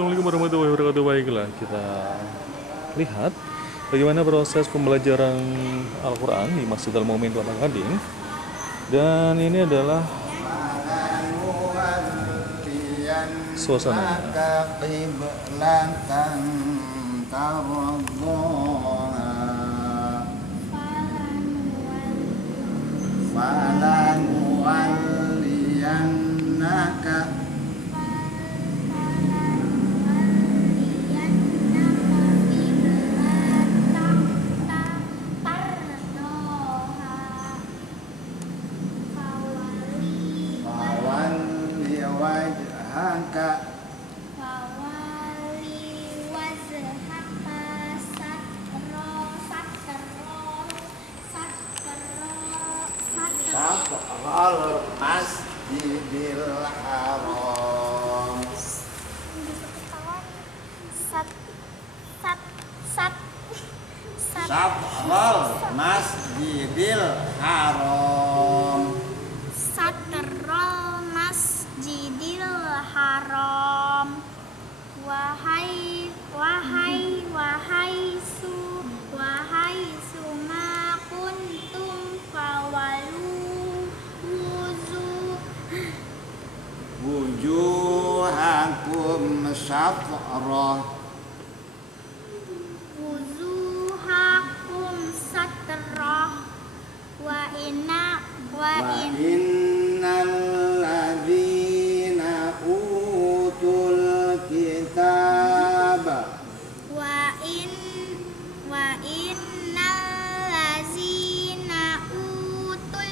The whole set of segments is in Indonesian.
Assalamualaikum warahmatullahi wabarakatuh. Baiklah, kita lihat bagaimana proses pembelajaran Al-Quran di Masjid Al-Mu'min Kota Gading. Dan ini adalah suasananya. Satrul Masjidil Haram. Satrul Masjidil Haram. Satrul Masjidil Haram. Wahai suma kuntum fawalu Wujuhakum satrah. wujuhakum satrah wa Innal ladzina utul kitaba innal ladzina utul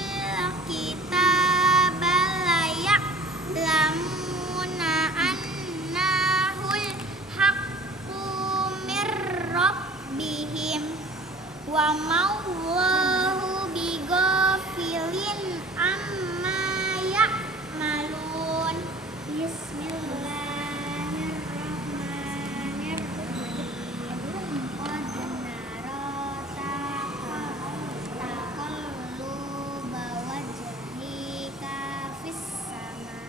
kitaba la ya'lamuna annahul haqqu mir rabbihim wa ma'allahu bighafilin amma ya'malun. Bismillahirrahmanirrahim. Qad nara taqalluba wajhika fis sama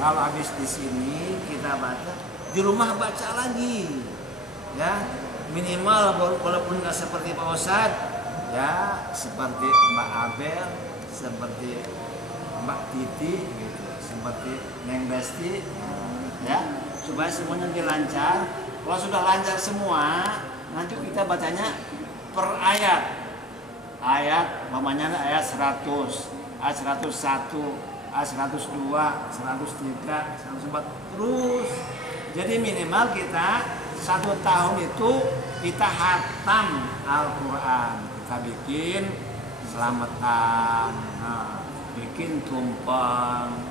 Kalau habis di sini kita baca, di rumah baca lagi, ya minimal walaupun nggak seperti Pak Ustad, ya seperti Mbak Abel, seperti Mbak Titi, gitu, seperti Neng Besti, ya supaya semuanya lancar. Kalau sudah lancar semua, nanti kita bacanya per ayat. Ayat, mamanya ayat 100, ayat 101, ayat 102, 103, 104, terus. Jadi minimal kita 1 tahun itu kita hatam Al-Quran. Kita bikin selamatan, bikin tumpeng.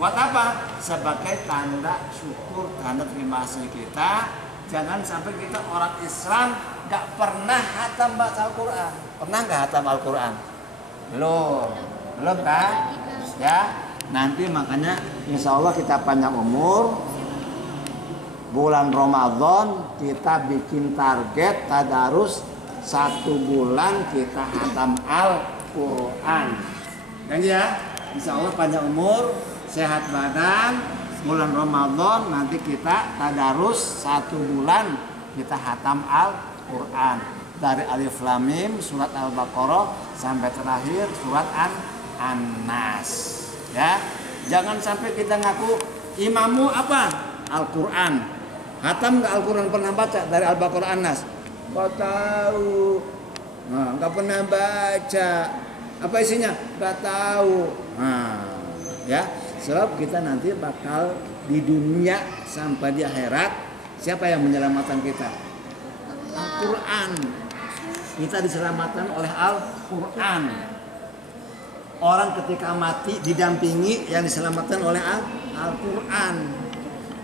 Buat apa? Sebagai tanda syukur, tanda terima kasih kita. Jangan sampai kita orang Islam gak pernah hatam baca Al-Quran. Pernah gak hatam Al-Quran? Belum kan? Ya, nanti makanya insya Allah kita panjang umur. Bulan Ramadan kita bikin target tadarus 1 bulan kita hatam Al-Quran. Ya, insya Allah panjang umur, sehat badan. Bulan Ramadan nanti kita tadarus 1 bulan kita hatam Al-Quran dari Alif Lam Mim surat Al-Baqarah sampai terakhir surat An-Nas. Ya, jangan sampai kita ngaku imammu apa? Al-Quran. Hatam nggak Al-Quran pernah baca dari Al-Baqarah An-Nas? Nggak tahu. Nah, nggak pernah baca. Apa isinya? Nggak tahu. Nah, ya. Sebab kita nanti bakal di dunia sampai di akhirat, siapa yang menyelamatkan kita? Al-Quran. Kita diselamatkan oleh Al-Quran. Orang ketika mati didampingi yang diselamatkan oleh Al-Quran.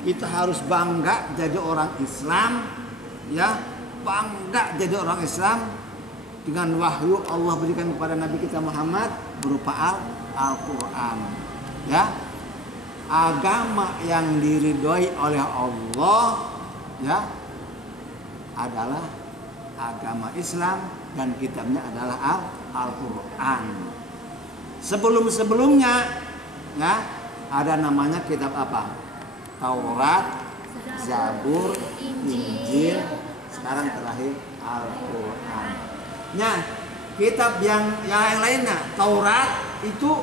Kita harus bangga jadi orang Islam, ya, bangga jadi orang Islam dengan wahyu Allah berikan kepada Nabi kita Muhammad berupa Al-Quran. Ya, agama yang diridhoi oleh Allah, ya, adalah agama Islam dan kitabnya adalah Al-Quran. Sebelumnya, ya, ada namanya kitab apa? Taurat, Zabur, Injil, sekarang terakhir Al-Quran. Nah, kitab yang lainnya, Taurat itu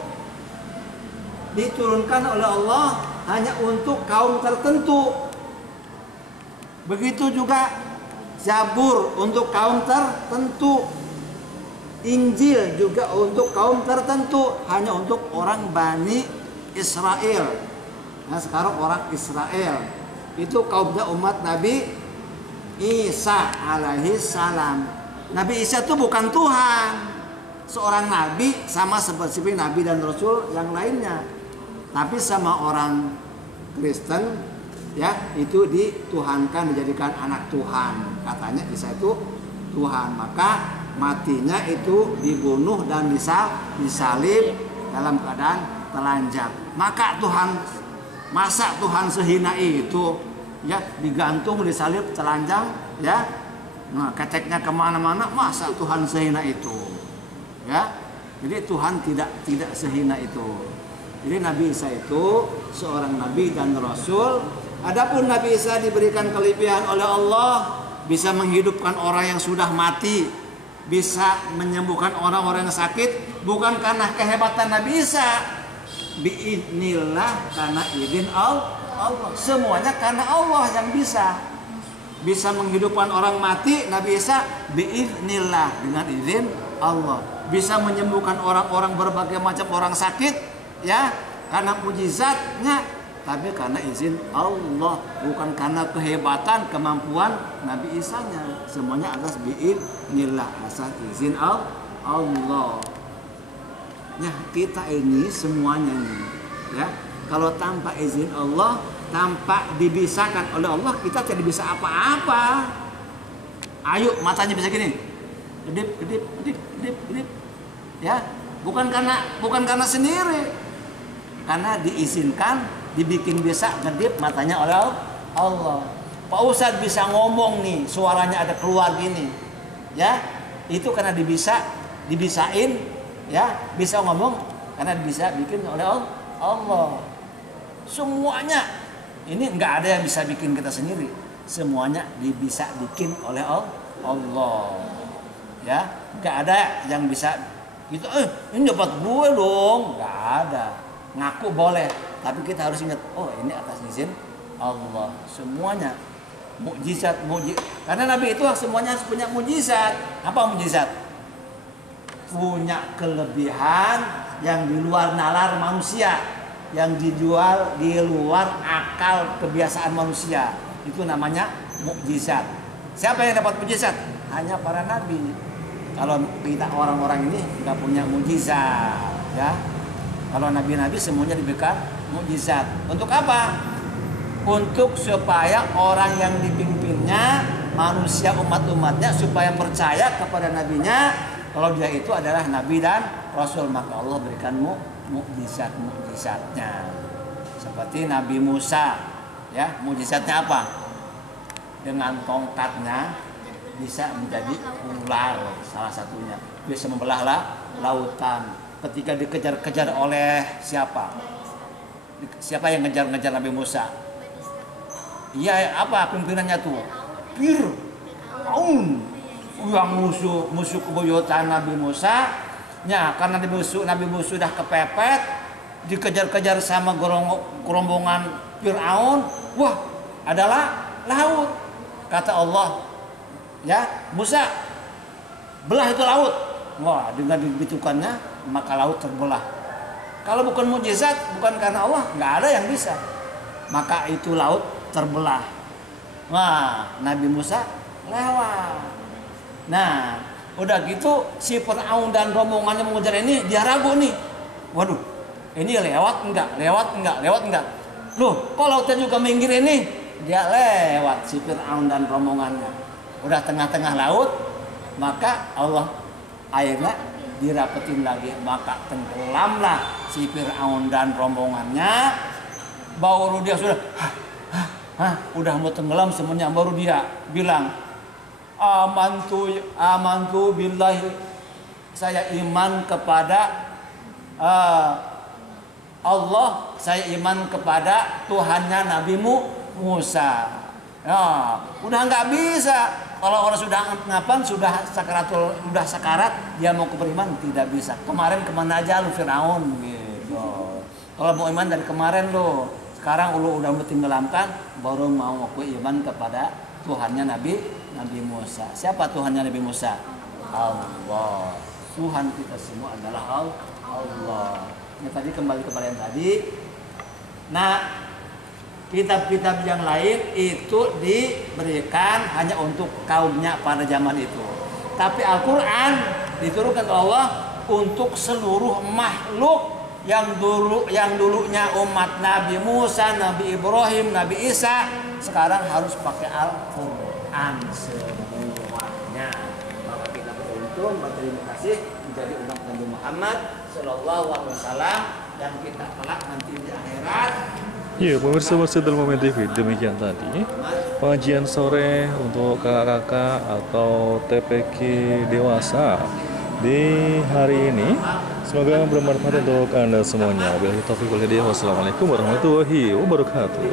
diturunkan oleh Allah hanya untuk kaum tertentu. Begitu juga Zabur untuk kaum tertentu. Injil juga untuk kaum tertentu, hanya untuk orang Bani Israel. Nah, sekarang orang Israel itu kaumnya umat Nabi Isa alaihi salam. Nabi Isa itu bukan Tuhan, seorang nabi sama seperti nabi dan rasul yang lainnya. Tapi sama orang Kristen, ya, itu dituhankan, dijadikan anak Tuhan. Katanya Isa itu Tuhan, maka matinya itu dibunuh dan disalib dalam keadaan telanjang. Maka masa Tuhan sehina itu, ya, digantung, disalib, telanjang, ya, nah keteknya kemana-mana, masa Tuhan sehina itu, ya. Jadi Tuhan tidak sehina itu. Jadi Nabi Isa itu seorang nabi dan rasul. Adapun Nabi Isa diberikan kelebihan oleh Allah, bisa menghidupkan orang yang sudah mati, bisa menyembuhkan orang-orang yang sakit, bukan karena kehebatan Nabi Isa, biidznillah, karena izin Allah. Semuanya karena Allah yang bisa menghidupkan orang mati. Nabi Isa biidznillah, dengan izin Allah. Bisa menyembuhkan orang-orang berbagai macam orang sakit, ya, karena mujizatnya, tapi karena izin Allah, bukan karena kehebatan kemampuan Nabi Isa-nya. Semuanya atas biidznillah, asal izin Allah. Ya, kita ini semuanya nih, ya, kalau tanpa izin Allah, tanpa dibisakan oleh Allah, kita tidak bisa apa-apa. Ayo, matanya bisa gini, kedip, ya, bukan karena sendiri, karena diizinkan, dibikin bisa kedip matanya oleh Allah. Pak Ustadz bisa ngomong nih, suaranya ada keluar gini, ya, itu karena dibisain, ya, bisa ngomong karena bisa bikin oleh Allah. Semuanya. Ini nggak ada yang bisa bikin kita sendiri. Semuanya bisa bikin oleh Allah. Ya, nggak ada yang bisa gitu. Ini dapat gue dong. Nggak ada. Ngaku boleh, tapi kita harus ingat. Oh, ini atas izin Allah. Semuanya mukjizat. Karena Nabi itu semuanya harus punya mukjizat. Apa mukjizat? Punya kelebihan yang di luar nalar manusia, yang dijual di luar akal kebiasaan manusia. Itu namanya mukjizat. Siapa yang dapat mukjizat? Hanya para nabi. Kalau kita orang-orang ini nggak punya mukjizat, ya. Kalau nabi-nabi semuanya diberikan mukjizat. Untuk apa? Untuk supaya orang yang dipimpinnya, manusia umat-umatnya supaya percaya kepada nabinya kalau dia itu adalah nabi dan rasul, maka Allah berikan mukjizat-mukjizatnya. Seperti Nabi Musa, ya, mukjizatnya apa? Dengan tongkatnya bisa menjadi ular, salah satunya. Bisa membelah lautan. Ketika dikejar-kejar oleh siapa? Siapa yang ngejar-ngejar Nabi Musa? Iya, apa pimpinannya tuh? Fir'aun yang musuh kebuyutan Nabi Musa. Ya, karena Nabi Musa sudah kepepet, dikejar-kejar sama gerombongan Fir'aun. Wah, adalah laut. Kata Allah, ya Musa, belah itu laut. Wah, dengan dibitukannya maka laut terbelah. Kalau bukan mukjizat, bukan karena Allah, nggak ada yang bisa. Maka itu laut terbelah. Wah, Nabi Musa lewat. Nah, udah gitu si Fir'aun dan rombongannya mengejar ini, dia ragu nih. Waduh, ini lewat enggak? Loh, kok lautnya juga minggir ini? Dia lewat si Fir'aun dan rombongannya. Udah tengah-tengah laut, maka Allah airnya dirapetin lagi, maka tenggelamlah si Fir'aun dan rombongannya. Baru dia sudah udah mau tenggelam semuanya, baru dia bilang, amantu billahi, saya iman kepada Allah, saya iman kepada Tuhannya Nabi Musa. Ya, udah nggak bisa. Kalau orang sudah ngapain, sudah sakarat, dia mau beriman tidak bisa. Kemarin kemana aja lu Fir'aun gitu. Kalau mau iman dari kemarin lu, sekarang lu udah tenggelamkan, baru mau aku iman kepada Tuhannya Nabi Musa. Siapa Tuhannya Nabi Musa? Allah. Tuhan kita semua adalah Allah. Ini tadi kembali kepada yang tadi. Nah, kitab-kitab yang lain itu diberikan hanya untuk kaumnya pada zaman itu. Tapi Al-Quran diturunkan Allah untuk seluruh makhluk yang dulunya umat Nabi Musa, Nabi Ibrahim, Nabi Isa, sekarang harus pakai Al-Quran semuanya. Maka kita beruntung, berterima kasih menjadi umat Nabi Muhammad Sallallahu Alaihi Wasallam, dan kita kelak nanti di akhirat. Ya, pemirsa Masjidil Mumin TV, demikian tadi pengajian sore untuk kakak-kakak atau TPQ dewasa di hari ini. Semoga bermanfaat untuk Anda semuanya. Wabillahi taufiq wal hidayah. Wassalamualaikum warahmatullahi wabarakatuh.